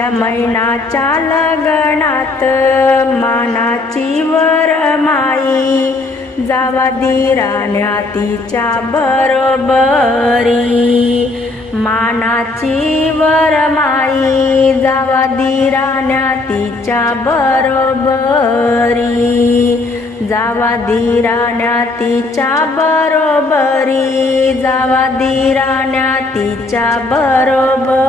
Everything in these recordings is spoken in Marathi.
माझ्या मैनाच्या लग्नात मानाची वर माई जावा दिराण्या तिच्या बरोबरी. मानाची वर माई जावा दिराण्या तिच्या बरोबरी. जावा दिराण्या तिच्या बरोबरी जावा दिराण्या तिच्या बरोबर.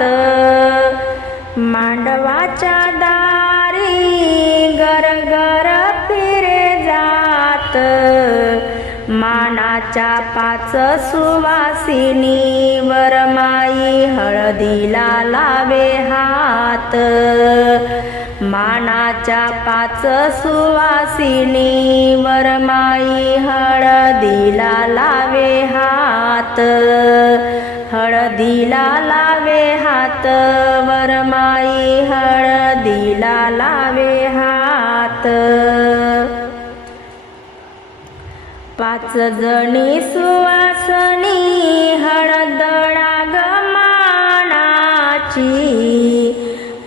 जात. मांडवाच्या दारी गर गर फिरे जात. मानाच्या पाच सुवासिनी वरमाई हळदीला लावे हात. मानाच्या पाच सुवासिनी वरमाई हळदीला लावे हात. हळदीला लावे हात. पाच जणी सुवासनी हळदळा गमानाची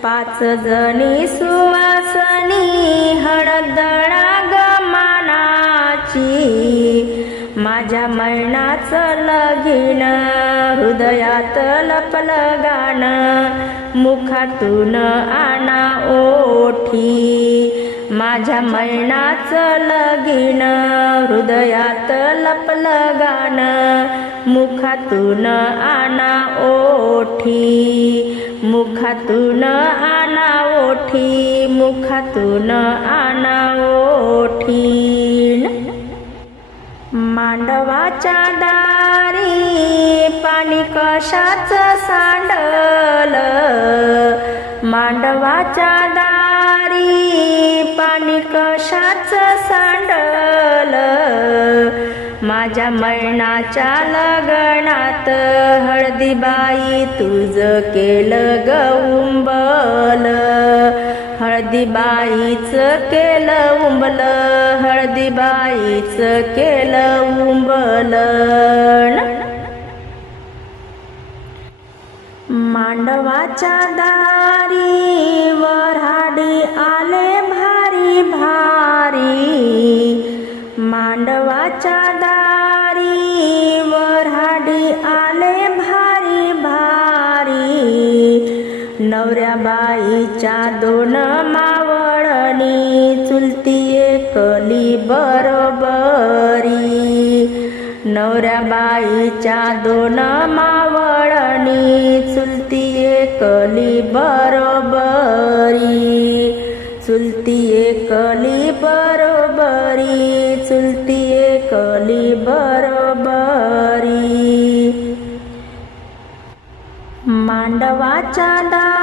पाच जणी सुवासनी हळदळा गमानाची माझ्या मैनाचं लगीन हृदयात लपलं गाणं मुखातून आणा ओठी. माझ्या मैनाचं लगीन हृदयात लपलं गाणं मुखातून आणा ओठी. मुखातून आणा ओठी मुखातून आणा ओठी. मांडवाच्या दा पाणी कशाचं सांडल? मांडवाच्या दारी पाणी कशाचं सांडल? माझ्या मैणाच्या लग्नात हळदीबाई तुझ केलं गौंबल. हळदीबाईच केलं उंबल हळदीबाईच केलं उंबल. मांडवाच्या दारी वराडी आले नवऱ्या बाईच्या दोन मावळणी चुलती एकली बरोबरी. नवऱ्या बाईच्या दोन मावळणी चुलती एकली बरोबरी. चुलती एकली बरोबरी चुलती एकली बरोबरी. मांडवाच्या दा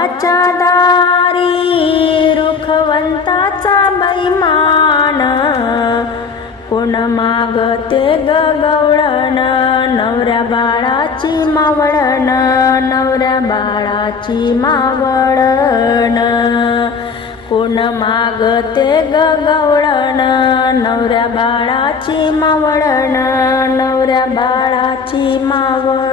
मांडवाच्या दारी रुखवंताचा बैमान. कोण मागते गवळण नवऱ्या बाळाची मावळण नवऱ्या बाळाची मावळण. कोण मागते गवळण नवऱ्या बाळाची मावळण नवऱ्या बाळाची मावळ